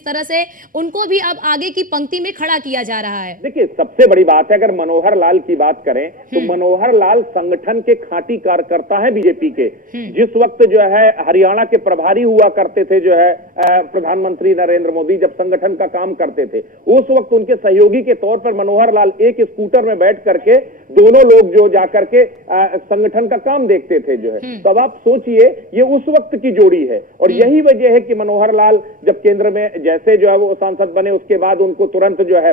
इस तरह से उनको भी अब आगे की पंक्ति में खड़ा किया जा रहा है। देखिए, सबसे बड़ी बात है, अगर मनोहर लाल की बात करें तो मनोहर लाल संगठन के खांटी कार्यकर्ता हैं बीजेपी के। जिस वक्त जो है हरियाणा के प्रभारी हुआ करते थे जो है प्रधानमंत्री नरेंद्र मोदी, जब संगठन का काम करते थे, उस वक्त उनके सहयोगी के तौर पर मनोहर लाल एक स्कूटर में बैठ करके दोनों लोग जो जाकर के संगठन का काम देखते थे जो है। तो अब आप सोचिए, ये उस वक्त की जोड़ी है और यही वजह है कि मनोहर लाल जब केंद्र में जैसे जो है वो सांसद बने, उसके बाद उनको तुरंत जो है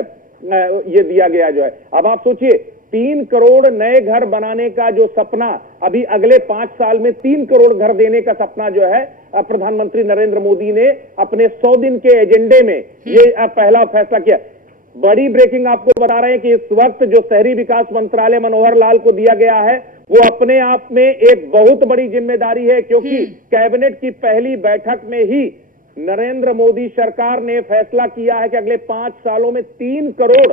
ये दिया गया जो है। अब आप सोचिए, 3 करोड़ नए घर बनाने का जो सपना, अभी अगले 5 साल में 3 करोड़ घर देने का सपना जो है प्रधानमंत्री नरेंद्र मोदी ने अपने 100 दिन के एजेंडे में ये पहला फैसला किया। बड़ी ब्रेकिंग आपको बता रहे हैं कि इस वक्त जो शहरी विकास मंत्रालय मनोहर लाल को दिया गया है, वो अपने आप में एक बहुत बड़ी जिम्मेदारी है, क्योंकि कैबिनेट की पहली बैठक में ही नरेंद्र मोदी सरकार ने फैसला किया है कि अगले 5 सालों में 3 करोड़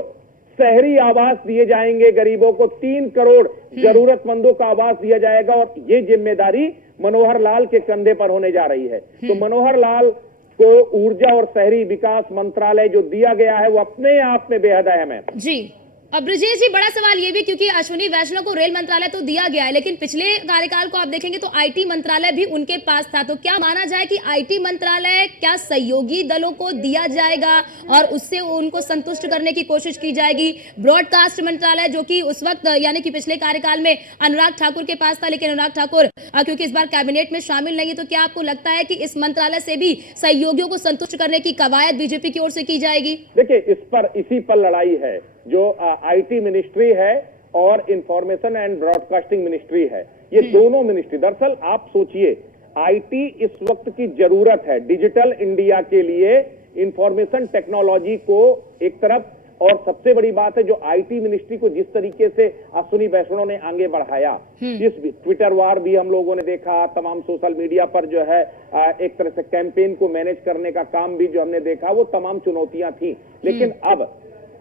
शहरी आवास दिए जाएंगे, गरीबों को 3 करोड़ जरूरतमंदों का आवास दिया जाएगा और ये जिम्मेदारी मनोहर लाल के कंधे पर होने जा रही है। तो मनोहर लाल को ऊर्जा और शहरी विकास मंत्रालय जो दिया गया है, वो अपने आप में बेहद अहम है। जी, अब ब्रजेश जी, बड़ा सवाल ये भी, क्योंकि अश्विनी वैष्णव को रेल मंत्रालय तो दिया गया है, लेकिन पिछले कार्यकाल को आप देखेंगे तो आईटी मंत्रालय भी उनके पास था। तो क्या माना जाए कि आईटी मंत्रालय क्या सहयोगी दलों को दिया जाएगा और उससे उनको संतुष्ट करने की कोशिश की जाएगी? ब्रॉडकास्ट मंत्रालय जो कि उस वक्त यानी कि पिछले कार्यकाल में अनुराग ठाकुर के पास था, लेकिन अनुराग ठाकुर क्योंकि इस बार कैबिनेट में शामिल नहीं है, तो क्या आपको लगता है कि इस मंत्रालय से भी सहयोगियों को संतुष्ट करने की कवायद बीजेपी की ओर से की जाएगी? देखिए, इसी पर लड़ाई है। जो आईटी मिनिस्ट्री है और इंफॉर्मेशन एंड ब्रॉडकास्टिंग मिनिस्ट्री है, ये दोनों मिनिस्ट्री, दरअसल आप सोचिए, आईटी इस वक्त की जरूरत है डिजिटल इंडिया के लिए, इंफॉर्मेशन टेक्नोलॉजी को एक तरफ, और सबसे बड़ी बात है जो आईटी मिनिस्ट्री को जिस तरीके से अश्विनी वैष्णव ने आगे बढ़ाया, इस ट्विटर वार भी हम लोगों ने देखा, तमाम सोशल मीडिया पर जो है एक तरह से कैंपेन को मैनेज करने का काम भी जो हमने देखा, वो तमाम चुनौतियां थी। लेकिन अब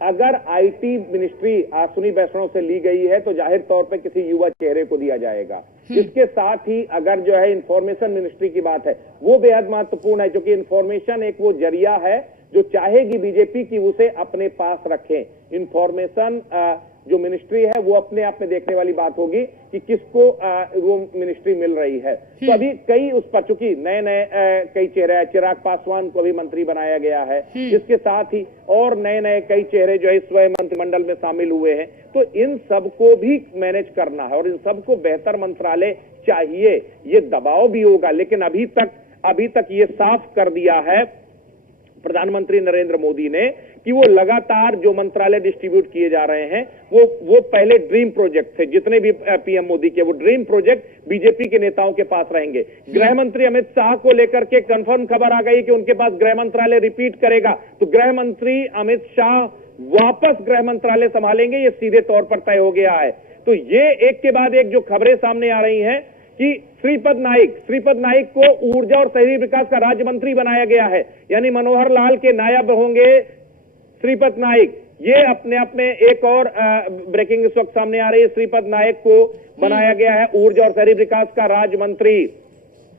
अगर आईटी मिनिस्ट्री अश्विनी वैष्णव से ली गई है तो जाहिर तौर पर किसी युवा चेहरे को दिया जाएगा। इसके साथ ही अगर जो है इंफॉर्मेशन मिनिस्ट्री की बात है, वो बेहद महत्वपूर्ण है, क्योंकि इंफॉर्मेशन एक वो जरिया है जो चाहेगी बीजेपी की उसे अपने पास रखें। इंफॉर्मेशन जो मिनिस्ट्री है वो अपने आप में देखने वाली बात होगी कि किसको वो मिनिस्ट्री मिल रही है। तो अभी कई उस पर, चूंकि नए नए कई चेहरे हैं, चिराग पासवान को भी मंत्री बनाया गया है, इसके साथ ही और नए नए कई चेहरे जो है इस मंत्रिमंडल में शामिल हुए हैं। तो इन सबको भी मैनेज करना है और इन सबको बेहतर मंत्रालय चाहिए, ये दबाव भी होगा। लेकिन अभी तक ये साफ कर दिया है प्रधानमंत्री नरेंद्र मोदी ने कि वो लगातार जो मंत्रालय डिस्ट्रीब्यूट किए जा रहे हैं, वो पहले ड्रीम प्रोजेक्ट थे, जितने भी पीएम मोदी के, वो ड्रीम प्रोजेक्ट बीजेपी के नेताओं के पास रहेंगे। गृह मंत्री अमित शाह को लेकर के कंफर्म खबर आ गई कि उनके पास गृह मंत्रालय रिपीट करेगा, तो गृह मंत्री अमित शाह वापस गृह मंत्रालय संभालेंगे, ये सीधे तौर पर तय हो गया है। तो ये एक के बाद एक जो खबरें सामने आ रही हैं कि श्रीपद नाइक को ऊर्जा और शहरी विकास का राज्य मंत्री बनाया गया है, यानी मनोहर लाल के नायब होंगे श्रीपद नाइक। ये अपने आप में एक और ब्रेकिंग इस वक्त सामने आ रही है, श्रीपद नाइक को बनाया गया है ऊर्जा और शहरी विकास का राज्य मंत्री।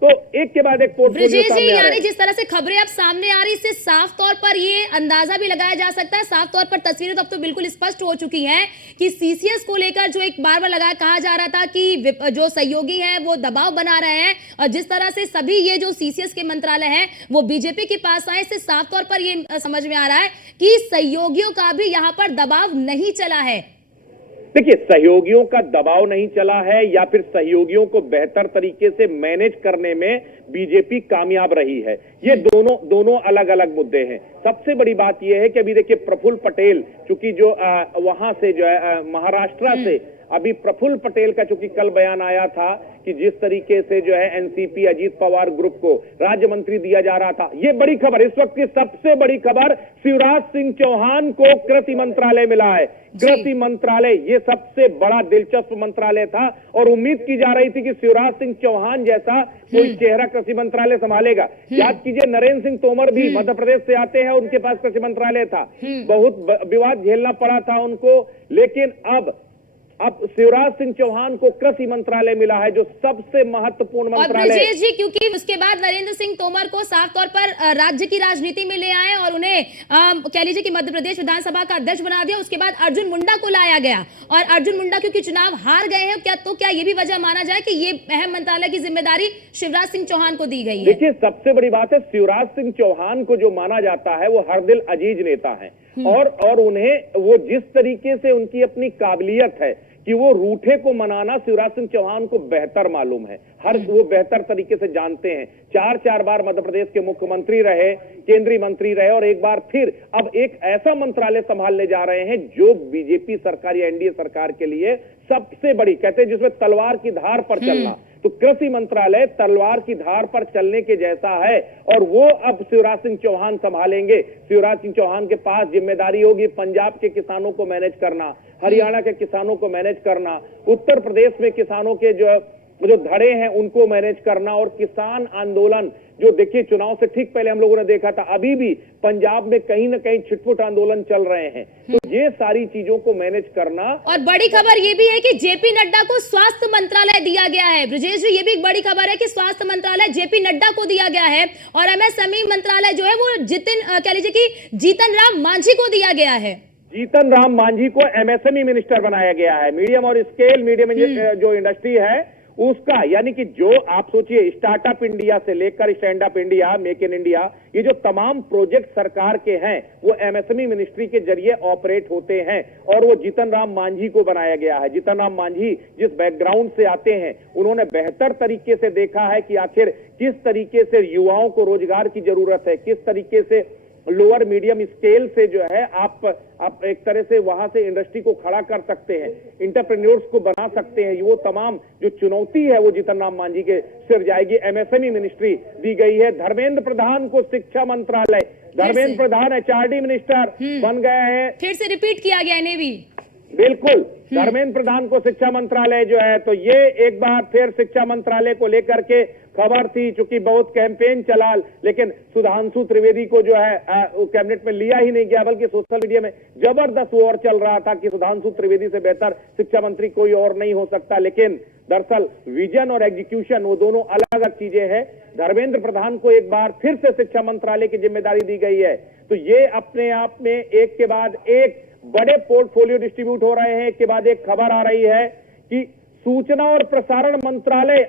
तो एक के बाद एक पोर्टफोलियो सामने आ रहा है। यानी जिस तरह से खबरें अब सामने आ रही, इससे साफ तौर पर ये अंदाजा भी लगाया जा सकता है, साफ तौर पर तस्वीरें तो अब तो बिल्कुल स्पष्ट हो चुकी हैं कि सीसीएस को लेकर जो एक बार कहा जा रहा था कि जो सहयोगी हैं वो दबाव बना रहे हैं, और जिस तरह से सभी ये जो सीसीएस के मंत्रालय हैं वो बीजेपी के पास आए, इससे साफ तौर पर ये समझ में आ रहा है कि सहयोगियों का भी यहाँ पर दबाव नहीं चला है। देखिए, सहयोगियों का दबाव नहीं चला है या फिर सहयोगियों को बेहतर तरीके से मैनेज करने में बीजेपी कामयाब रही है, ये दोनों अलग अलग मुद्दे हैं। सबसे बड़ी बात यह है कि अभी देखिए प्रफुल्ल पटेल, चूंकि जो वहां से जो है महाराष्ट्र से अभी प्रफुल्ल पटेल का चूंकि कल बयान आया था कि जिस तरीके से जो है एनसीपी अजीत पवार ग्रुप को राज्य मंत्री दिया जा रहा था, ये बड़ी खबर, इस वक्त की सबसे बड़ी खबर, शिवराज सिंह चौहान को कृषि मंत्रालय मिला है। कृषि मंत्रालय ये सबसे बड़ा दिलचस्प मंत्रालय था और उम्मीद की जा रही थी कि शिवराज सिंह चौहान जैसा कोई चेहरा कृषि मंत्रालय संभालेगा। याद कीजिए, नरेंद्र सिंह तोमर भी मध्य प्रदेश से आते हैं, उनके पास कृषि मंत्रालय था, बहुत विवाद झेलना पड़ा था उनको। लेकिन अब अब शिवराज सिंह चौहान को कृषि मंत्रालय मिला है, जो सबसे महत्वपूर्ण और मंत्रालय। ब्रजेश जी, क्योंकि उसके बाद नरेंद्र सिंह तोमर को साफ तौर पर राज्य की राजनीति में ले आए और उन्हें कह लीजिए कि मध्य प्रदेश विधानसभा का अध्यक्ष बना दिया। उसके बाद अर्जुन मुंडा को लाया गया और अर्जुन मुंडा क्योंकि चुनाव हार गए हैं, क्या ये भी वजह माना जाए कि ये अहम मंत्रालय की जिम्मेदारी शिवराज सिंह चौहान को दी गई है? देखिए, सबसे बड़ी बात है, शिवराज सिंह चौहान को जो माना जाता है वो हर दिल अजीज नेता है, और उन्हें वो जिस तरीके से उनकी अपनी काबिलियत है कि वो रूठे को मनाना शिवराज सिंह चौहान को बेहतर मालूम है। वो बेहतर तरीके से जानते हैं। 4 बार मध्य प्रदेश के मुख्यमंत्री रहे, केंद्रीय मंत्री रहे, और एक बार फिर अब एक ऐसा मंत्रालय संभालने जा रहे हैं जो बीजेपी सरकार या एनडीए सरकार के लिए सबसे बड़ी, कहते हैं जिसमें तलवार की धार पर चलना। तो कृषि मंत्रालय तलवार की धार पर चलने के जैसा है, और वो अब शिवराज सिंह चौहान संभालेंगे। शिवराज सिंह चौहान के पास जिम्मेदारी होगी पंजाब के किसानों को मैनेज करना, हरियाणा के किसानों को मैनेज करना, उत्तर प्रदेश में किसानों के जो धड़े हैं उनको मैनेज करना, और किसान आंदोलन जो देखिए चुनाव से ठीक पहले हम लोगों ने देखा था, अभी भी पंजाब में कहीं ना कहीं छिटपुट आंदोलन चल रहे हैं। तो ये सारी चीजों को मैनेज करना। और बड़ी खबर ये भी है कि जेपी नड्डा को स्वास्थ्य मंत्रालय दिया गया है। ब्रजेश जी, ये भी एक बड़ी खबर है कि स्वास्थ्य मंत्रालय जेपी नड्डा को दिया गया है, और एमएसएमई मंत्रालय जो है वो कह लीजिए कि जीतन राम मांझी को दिया गया है। जीतन राम मांझी को एमएसएमई मिनिस्टर बनाया गया है। मीडियम और स्केल मीडियम जो इंडस्ट्री है उसका, यानी कि जो आप सोचिए स्टार्टअप इंडिया से लेकर stand up India, make in India, ये जो तमाम प्रोजेक्ट सरकार के हैं वो एमएसएमई मिनिस्ट्री के जरिए ऑपरेट होते हैं, और वो जीतन राम मांझी को बनाया गया है। जीतन राम मांझी जिस बैकग्राउंड से आते हैं, उन्होंने बेहतर तरीके से देखा है कि आखिर किस तरीके से युवाओं को रोजगार की जरूरत है, किस तरीके से लोअर मीडियम स्केल से जो है आप एक तरह से वहां से इंडस्ट्री को खड़ा कर सकते हैं, इंटरप्रेन्योर्स को बना सकते हैं। वो तमाम जो चुनौती है वो जीतन राम मांझी के सिर जाएगी। एमएसएमई मिनिस्ट्री दी गई है। धर्मेंद्र प्रधान को शिक्षा मंत्रालय, धर्मेंद्र प्रधान एचआरडी मिनिस्टर बन गए हैं। फिर से रिपीट किया गया इन्हें भी। बिल्कुल, धर्मेंद्र प्रधान को शिक्षा मंत्रालय जो है, तो ये एक बार फिर शिक्षा मंत्रालय को लेकर के खबर थी, चूंकि बहुत कैंपेन चला, लेकिन सुधांशु त्रिवेदी को जो है कैबिनेट में लिया ही नहीं गया, बल्कि सोशल मीडिया में जबरदस्त वॉर चल रहा था कि सुधांशु त्रिवेदी से बेहतर शिक्षा मंत्री कोई और नहीं हो सकता। लेकिन दरअसल विजन और एग्जीक्यूशन वो दोनों अलग अलग चीजें हैं। धर्मेंद्र प्रधान को एक बार फिर से शिक्षा मंत्रालय की जिम्मेदारी दी गई है। तो ये अपने आप में एक के बाद एक बड़े पोर्टफोलियो डिस्ट्रीब्यूट हो रहे हैं। एक के बाद एक खबर आ रही है कि सूचना और प्रसारण मंत्रालय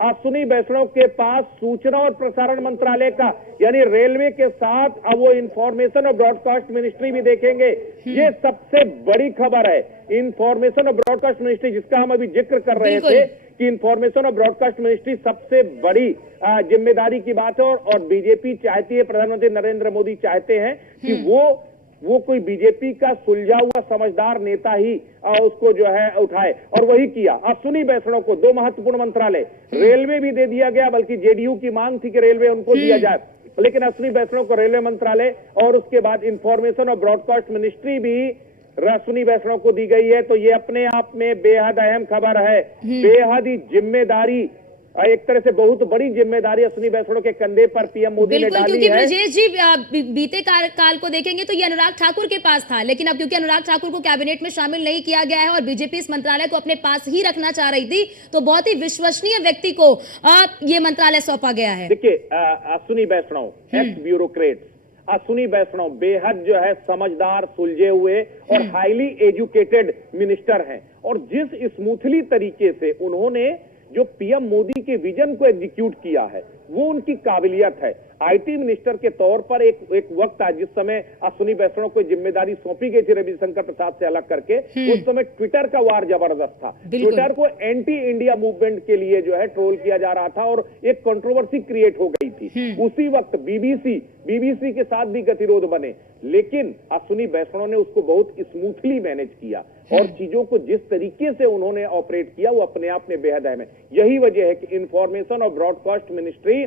अश्विनी वैष्णव के पास सूचना और प्रसारण मंत्रालय का, यानी रेलवे के साथ अब वो इंफॉर्मेशन और ब्रॉडकास्ट मिनिस्ट्री भी देखेंगे। ये सबसे बड़ी खबर है। इंफॉर्मेशन और ब्रॉडकास्ट मिनिस्ट्री, जिसका हम अभी जिक्र कर रहे थे कि इंफॉर्मेशन और ब्रॉडकास्ट मिनिस्ट्री सबसे बड़ी जिम्मेदारी की बात है, और बीजेपी चाहती है, प्रधानमंत्री नरेंद्र मोदी चाहते हैं कि वो कोई बीजेपी का सुलझा हुआ समझदार नेता ही उसको जो है उठाए, और वही किया। अश्विनी वैष्णव को 2 महत्वपूर्ण मंत्रालय, रेलवे भी दे दिया गया, बल्कि जेडीयू की मांग थी कि रेलवे उनको दिया जाए, लेकिन अश्विनी वैष्णव को रेलवे मंत्रालय, और उसके बाद इंफॉर्मेशन और ब्रॉडकास्ट मिनिस्ट्री भी अश्विनी वैष्णव को दी गई है। तो ये अपने आप में बेहद अहम खबर है, बेहद ही जिम्मेदारी, एक तरह से बहुत बड़ी जिम्मेदारी अश्विनी वैष्णव के कंधे पर पीएम मोदी ने डाली क्योंकि है। ब्रजेश जी, बीते काल को देखेंगे तो ये अनुराग ठाकुर के पास था, लेकिन अब क्योंकि अनुराग ठाकुर को कैबिनेट में शामिल नहीं किया गया है और बीजेपी इस मंत्रालय को अपने पास ही रखना चाह रही थी, तो बहुत ही विश्वसनीय व्यक्ति को ये मंत्रालय सौंपा गया है। देखिए, अश्विनी वैष्णव एक्स ब्यूरोक्रेट, अश्विनी वैष्णव बेहद जो है समझदार, सुलझे हुए और हाईली एजुकेटेड मिनिस्टर हैं, और जिस स्मूथली तरीके से उन्होंने जो पीएम मोदी के विजन को एग्जीक्यूट किया है वो उनकी काबिलियत है। आईटी मिनिस्टर के तौर पर एक वक्त आया जिस समय अश्विनी वैष्णव को जिम्मेदारी सौंपी गई थी रविशंकर प्रसाद से अलग करके, उस समय ट्विटर का वार जबरदस्त था। ट्विटर को एंटी इंडिया मूवमेंट के लिए जो है ट्रोल किया जा रहा था, और एक कंट्रोवर्सी क्रिएट हो गई थी। उसी वक्त बीबीसी के साथ भी गतिरोध बने, लेकिन अश्विनी वैष्णव ने उसको बहुत स्मूथली मैनेज किया, और चीजों को जिस तरीके से उन्होंने ऑपरेट किया वो अपने आप में बेहद अहम है। यही वजह है कि इंफॉर्मेशन और ब्रॉडकास्ट मिनिस्ट्री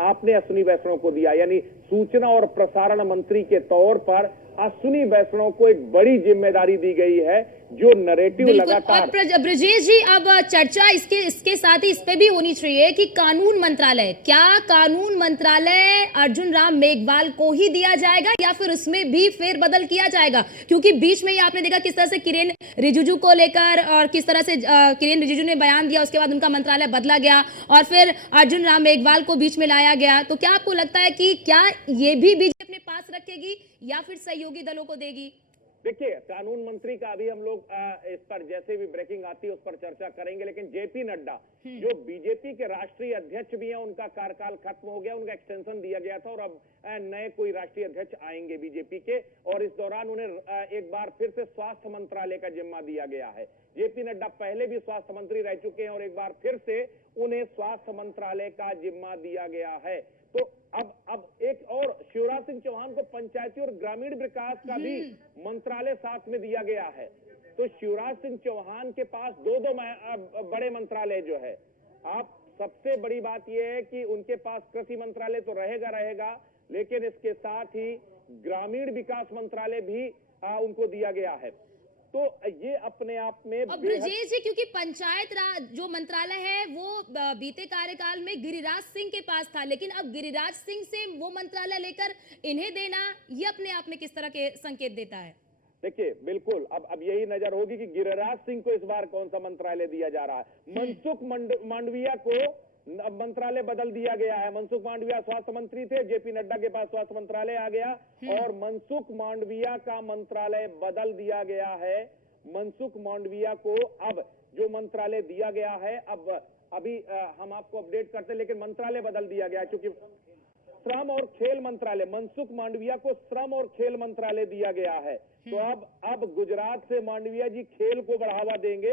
आपने अश्विनी वैष्णव को दिया, यानी सूचना और प्रसारण मंत्री के तौर पर अश्विनी वैष्णव को एक बड़ी जिम्मेदारी दी गई है, जो नरेटिव बिल्कुल। लगातार। और ब्रजेश जी, अब चर्चा इसके साथ ही इस पे भी होनी चाहिए कि कानून मंत्रालय, क्या कानून मंत्रालय अर्जुन राम मेघवाल को ही दिया जाएगा या फिर उसमें भी फेरबदल किया जाएगा? क्योंकि बीच में ही आपने देखा किस तरह से किरेन रिजिजू को लेकर और किस तरह से किरेन रिजिजू ने बयान दिया, उसके बाद उनका मंत्रालय बदला गया और फिर अर्जुन राम मेघवाल को बीच में लाया गया। तो क्या आपको लगता है कि क्या ये भी बीजेपी अपने पास रखेगी या फिर सहयोगी दलों को देगी? देखिए, कानून मंत्री का अभी हम लोग इस पर जैसे भी ब्रेकिंग आती है उस पर चर्चा करेंगे, लेकिन जेपी नड्डा जो बीजेपी के राष्ट्रीय अध्यक्ष भी हैं, उनका कार्यकाल खत्म हो गया, उनका एक्सटेंशन दिया गया था और अब नए कोई राष्ट्रीय अध्यक्ष आएंगे बीजेपी के, और इस दौरान उन्हें एक बार फिर से स्वास्थ्य मंत्रालय का जिम्मा दिया गया है। जेपी नड्डा पहले भी स्वास्थ्य मंत्री रह चुके हैं और एक बार फिर से उन्हें स्वास्थ्य मंत्रालय का जिम्मा दिया गया है। तो अब एक और शिवराज सिंह चौहान को पंचायती और ग्रामीण विकास का भी मंत्रालय साथ में दिया गया है। तो शिवराज सिंह चौहान के पास दो बड़े मंत्रालय जो है। आप सबसे बड़ी बात यह है कि उनके पास कृषि मंत्रालय तो रहेगा, लेकिन इसके साथ ही ग्रामीण विकास मंत्रालय भी उनको दिया गया है। तो ये अपने आप में अब ब्रजेश जी, क्योंकि पंचायत राज जो मंत्रालय है वो बीते कार्यकाल में गिरिराज सिंह के पास था, लेकिन अब गिरिराज सिंह से वो मंत्रालय लेकर इन्हें देना, ये अपने आप में किस तरह के संकेत देता है? देखिए, बिल्कुल अब यही नजर होगी कि गिरिराज सिंह को इस बार कौन सा मंत्रालय दिया जा रहा है। मनसुख मांडविया को मंत्रालय बदल दिया गया है। मनसुख मांडविया स्वास्थ्य मंत्री थे, जेपी नड्डा के पास स्वास्थ्य मंत्रालय आ गया और मनसुख मांडविया का मंत्रालय बदल दिया गया है। मनसुख मांडविया को अब जो मंत्रालय दिया गया है, अभी हम आपको अपडेट करते हैं, लेकिन मंत्रालय बदल दिया गया है, क्योंकि श्रम और खेल मंत्रालय, मनसुख मांडविया को श्रम और खेल मंत्रालय दिया गया है। तो अब गुजरात से मांडविया जी खेल को बढ़ावा देंगे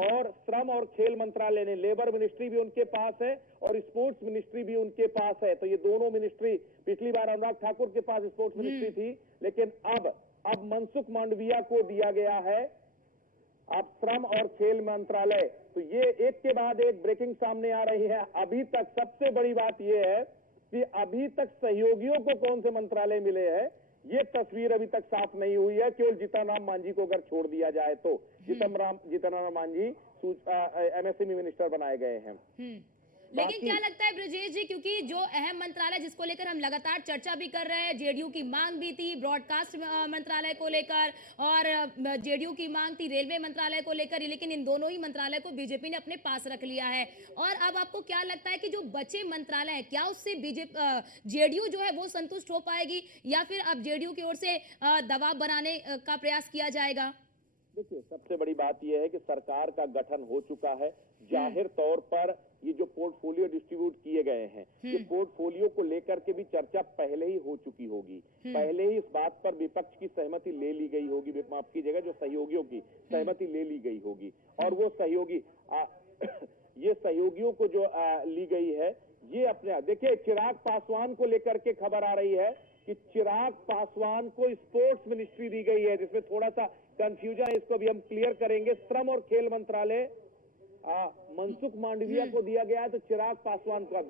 और श्रम और खेल मंत्रालय ने, लेबर मिनिस्ट्री भी उनके पास है और स्पोर्ट्स मिनिस्ट्री भी उनके पास है। तो ये दोनों मिनिस्ट्री, पिछली बार अनुराग ठाकुर के पास स्पोर्ट्स मिनिस्ट्री थी, लेकिन अब मनसुख मांडविया को दिया गया है अब श्रम और खेल मंत्रालय। तो ये एक के बाद एक ब्रेकिंग सामने आ रही है। अभी तक सबसे बड़ी बात यह है कि अभी तक सहयोगियों को कौन से मंत्रालय मिले हैं, ये तस्वीर अभी तक साफ नहीं हुई है। केवल जीतन राम मांझी को अगर छोड़ दिया जाए तो जीतन राम मांझी एमएसएमई मिनिस्टर बनाए गए हैं। लेकिन क्या लगता है ब्रजेश जी, क्योंकि जो अहम मंत्रालय जिसको लेकर हम लगातार चर्चा भी कर रहे हैं, जेडीयू की मांग भी थी ब्रॉडकास्ट मंत्रालय को लेकर और जेडीयू की मांग थी रेलवे मंत्रालय को लेकर, लेकिन इन दोनों ही मंत्रालय को बीजेपी ने अपने पास रख लिया है। और अब आपको क्या लगता है कि जो बचे मंत्रालय है, क्या उससे जेडीयू जो है वो संतुष्ट हो पाएगी या फिर अब जेडीयू की ओर से दबाव बनाने का प्रयास किया जाएगा? देखिए, सबसे बड़ी बात यह है कि सरकार का गठन हो चुका है। जाहिर तौर पर ये जो पोर्टफोलियो डिस्ट्रीब्यूट किए गए हैं, ये पोर्टफोलियो को लेकर के भी चर्चा पहले ही हो चुकी होगी। पहले ही इस बात पर विपक्ष की सहमति ले ली गई होगी, माफ कीजिएगा, जो सहयोगियों की सहमति ले ली गई होगी। और वो सहयोगी ये सहयोगियों को जो ली गई है, ये अपने, देखिए चिराग पासवान को लेकर के खबर आ रही है कि चिराग पासवान को स्पोर्ट्स मिनिस्ट्री दी गई है, जिसमें थोड़ा सा कंफ्यूजन है, इसको भी हम क्लियर करेंगे। श्रम और खेल मंत्रालय मनसुख मांडविया को दिया गया है, तो चिराग पासवान का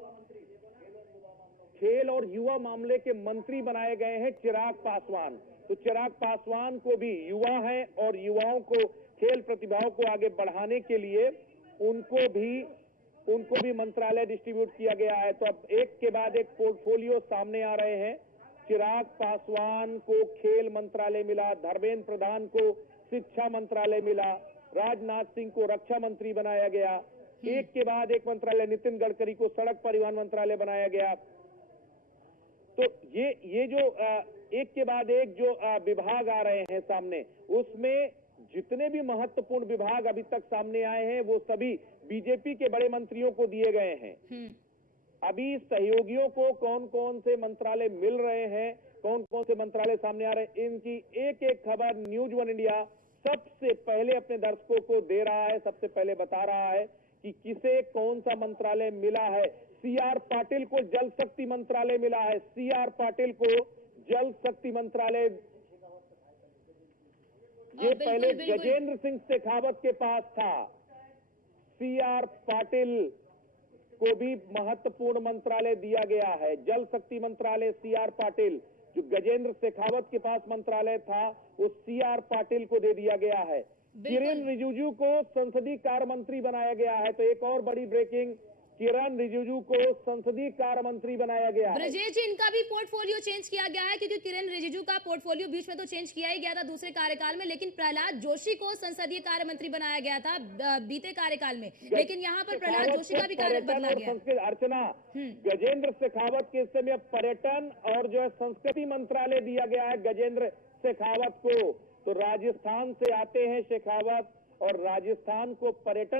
खेल और युवा मामले के मंत्री बनाए गए हैं चिराग पासवान। तो चिराग पासवान को भी युवा है और युवाओं को, खेल प्रतिभाओं को आगे बढ़ाने के लिए उनको भी मंत्रालय डिस्ट्रीब्यूट किया गया है। तो अब एक के बाद एक पोर्टफोलियो सामने आ रहे हैं। चिराग पासवान को खेल मंत्रालय मिला, धर्मेंद्र प्रधान को शिक्षा मंत्रालय मिला, राजनाथ सिंह को रक्षा मंत्री बनाया गया। एक के बाद एक मंत्रालय, नितिन गडकरी को सड़क परिवहन मंत्रालय बनाया गया। तो ये जो एक के बाद एक जो विभाग आ रहे हैं सामने, उसमें जितने भी महत्वपूर्ण विभाग अभी तक सामने आए हैं वो सभी बीजेपी के बड़े मंत्रियों को दिए गए हैं। अभी सहयोगियों को कौन कौन से मंत्रालय मिल रहे हैं, कौन कौन से मंत्रालय सामने आ रहे हैं, इनकी एक एक खबर न्यूज वन इंडिया सबसे पहले अपने दर्शकों को दे रहा है, सबसे पहले बता रहा है कि किसे कौन सा मंत्रालय मिला है। सीआर पाटिल को जल शक्ति मंत्रालय मिला है, सीआर पाटिल को जल शक्ति मंत्रालय, ये पहले गजेंद्र सिंह शेखावत के पास था। सीआर पाटिल को भी महत्वपूर्ण मंत्रालय दिया गया है। जल शक्ति मंत्रालय CR पाटिल, जो गजेंद्र शेखावत के पास मंत्रालय था, वो CR पाटिल को दे दिया गया है। किरेन रिजिजू को संसदीय कार्य मंत्री बनाया गया है। तो एक और बड़ी ब्रेकिंग, किरेन रिजिजू को संसदीय कार्य मंत्री बनाया गया है। ब्रजेश जी, इनका भी पोर्टफोलियो चेंज किया गया है, क्योंकि किरेन रिजिजू का पोर्टफोलियो बीच में तो चेंज किया ही गया था दूसरे कार्यकाल में, लेकिन प्रहलाद जोशी को संसदीय कार्य मंत्री बनाया गया था बीते कार्यकाल में, लेकिन यहाँ पर प्रहलाद जोशी का भी कार्य बदला गया। अर्चना, गजेंद्र शेखावत के समय पर्यटन और जो है संस्कृति मंत्रालय दिया गया है गजेंद्र शेखावत को। तो राजस्थान से आते हैं शेखावत, और राजस्थान को पर्यटन